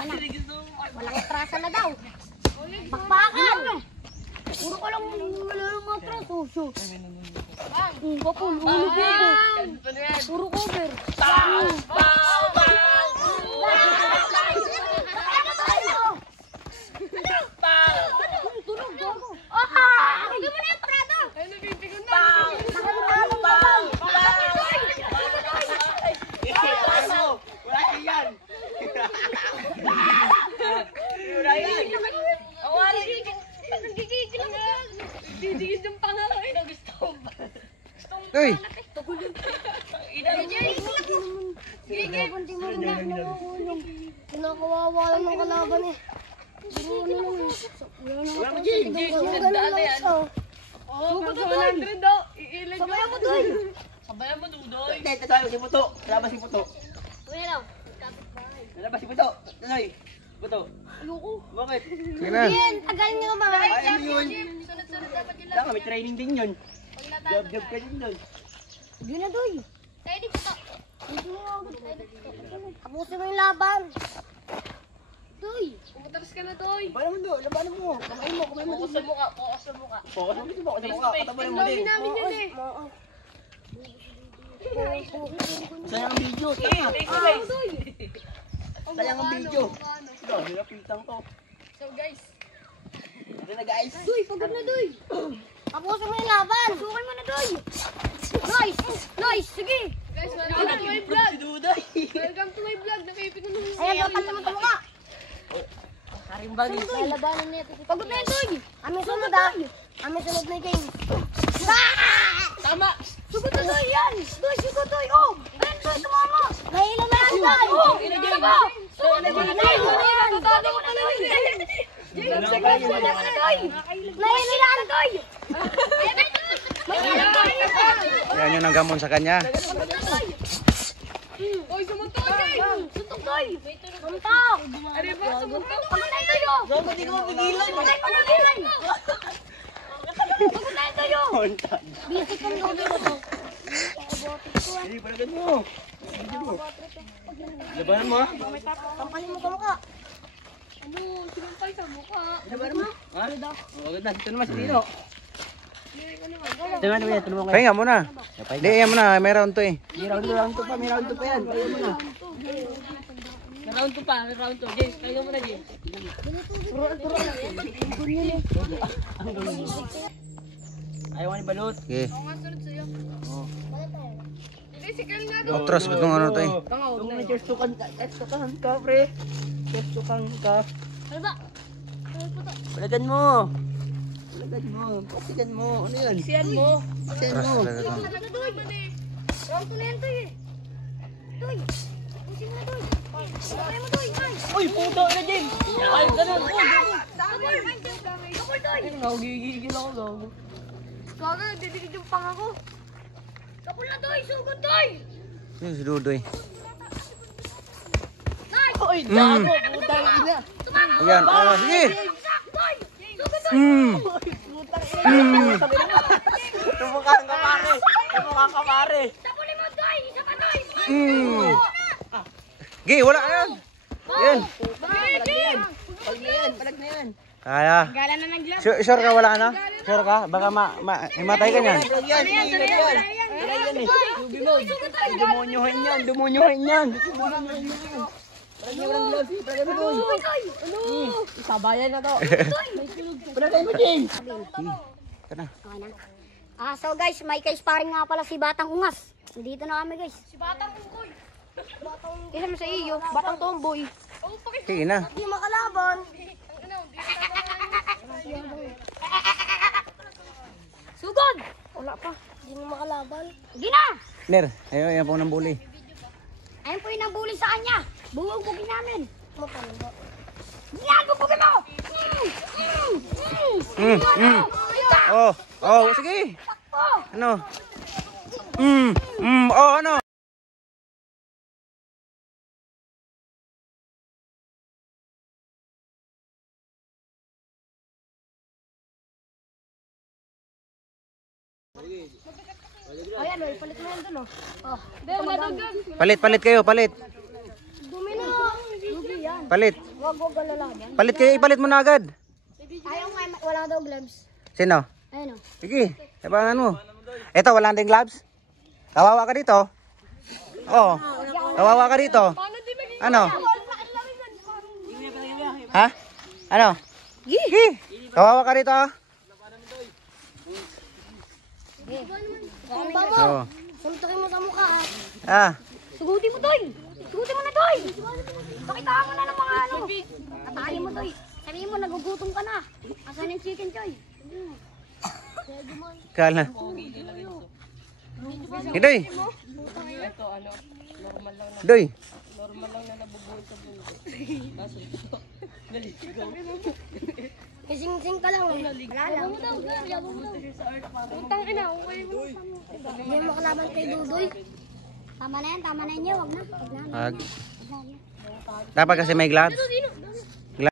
Walang atrasa na daw. Bakbakan! Puro ka lang mga atraso. Puro cover. Uy! Kinakawawa lang ng kalaban eh. Wala mo Jay! Sabayan mo doy! Sabayan mo, Dudoy. Hindi, tatawa si Puto. Lalabas si Puto. Kuya daw. Lalabas si Puto. Tuloy. Puto. Ayoko. Bakit? Sige na. Yan, tagal nyo mga. Ayaw mo yun. Sunod-sunod dapat yun lang. Kaya may training din yun. Job ka din doon. Hindi na doy. Tayo di puto. Tapusin mo yung laban. Doy. Pumatras ka na doy. Labanan mo doon. Labanan mo. Kamay mo. Focus sa mukha, focus sa mukha. Focus mo dito. Focus sa mukha. Katabarin mo din. namin yun eh. Sayang ang video. Sige, take away. Sayang ang video. Ito, nilapitang to. So guys, Ito na guys. Doy, pagod na doy. Tapusin mo yung laban. Sukin mo na doy. Nice. Nice. Sige. guys, welcome to my vlog. Si Dudoy. Welcome to my vlog. Nakipit na nung Ayan, dapat naman ito mukha. Karimbali. Lalabanan niya. Pagod na yun doy. Amin sunod ha. Amin sunod na yung game. Tama. Sugod na doy yan. Doy, sugod doy. Oh. Ayan doy, tumama. Nahila na yan doy. Oh. Sugod na doy. Tatado mo na doy. Nahihila na doy. Yan yung nanggamon sa kanya. Oy, sumuntok guys. Suntok doy. Suntok. Ari ba, sumuntok? Pagod na yun doy. Dapat di ko mapigilan. Pagod na yun. Pagod na yun doy. Kontan. Bisik kang doy mo. Hindi, palagan mo. Labanan mo ha. Kampanin mo ka mukha. Ano, sinumpay sa mukha. Labanan mo. Ha? Magod na. Ito naman si Tino. Ito naman naman. Ito naman kayo. Pahinga muna. Di, yan muna. May round to eh. May round to pa. May round to pa yan. Ayaw mo na. May round 2 pa, may round 2. James, kaya mo na James. Ayaw nga ni Balot. Sige. Ako nga sunod sa'yo. Hindi, si Kyle nga doon. Otros, ba't nung ano to eh? Kung may kerstukan ka, pre. Kerstukan ka. Ano ba? Palagan mo. Palagan mo. Pasigan mo. Ano yan? Siyan mo. Pasigan Otros mo. talaga to. Ano doy? Round to na yan doy. Doy. Pusin mo na doy. Sabay mo doy. Uy, puto na, James. Ay, ganun. Double doy. Ay, nagigigil ako, gago. Gaga, nagdidikit yung panga ko. Double na doy. Sugod doy. Yun si Dudoy. Nice. Uy, gago. Putang ina. Ayan. Oh, sige. Doy. Sugod doy. Tumukhaan ka, pare. Tumukhaan ka, pare. Tapulin mo doy. Isa pa doy. Gi, wala na yan. Yan. Palag na yan. Palag na yan. Kaya. Gala na ng glass. Sure ka wala na? Sure ka? Baka himatay ka niyan. Palag yan. Palag yan. Palag yan eh. Subi mo. Dumonyohin yan. Dumonyohin yan. Dumonyohin yan. Palag niya walang gloves eh. Palag mo. Isabayan na to. Palag mo, James. Ito na. So guys, may ka-sparring nga pala si Batang Ungas. Dito na kami guys. Si Batang Ungkoy. Isa mo sa iyo, Batang Tomboy. Oh, pakit. Sige na. Hindi makalaban. Ano, di na Sugod! Wala pa. Hindi mo makalaban. Hindi na! Ner, ayan po ng bully. Ayun po yung nabuli sa kanya. Bubugbugin namin. Yan, bubugin mo! Oh, sige. Takbo! Ano? Oh, ano? Ayan, may palit mo yan dun, oh. Hindi, wala daw gan. Palit kayo, palit. Dumi na. Lugi yan. Palit. Wag alalagan. Palit kayo, ipalit mo na agad. Ayaw nga, wala daw gloves. Sino? Ayun o. Sige, abangan mo. Ito, wala din gloves? Kawawa ka dito. Oo. Kawawa ka dito. Ano? Ha? Ano? Sige. Kawawa ka dito. Sumba mo. Oo. Suntukin mo sa mukha ah. Ah. Sugutin mo, Toy! Sugutin mo na, Toy! Pakitaan mo na ng mga ano. Tatayin mo, Toy. Sabihin mo, nagugutom ka na. Asan yung chicken, Toy? Kala. Idoy. Ito, ano, normal lang na, Doy. normal lang na nabubuhay sa bulo. Kaso ito, naliligaw. Kising-sing ka lang eh. Wala lang. Utang ina, hindi mo kalaban kay Dudoy. Tama na yan, wag na. Wag na. Dapat kasi may gloves.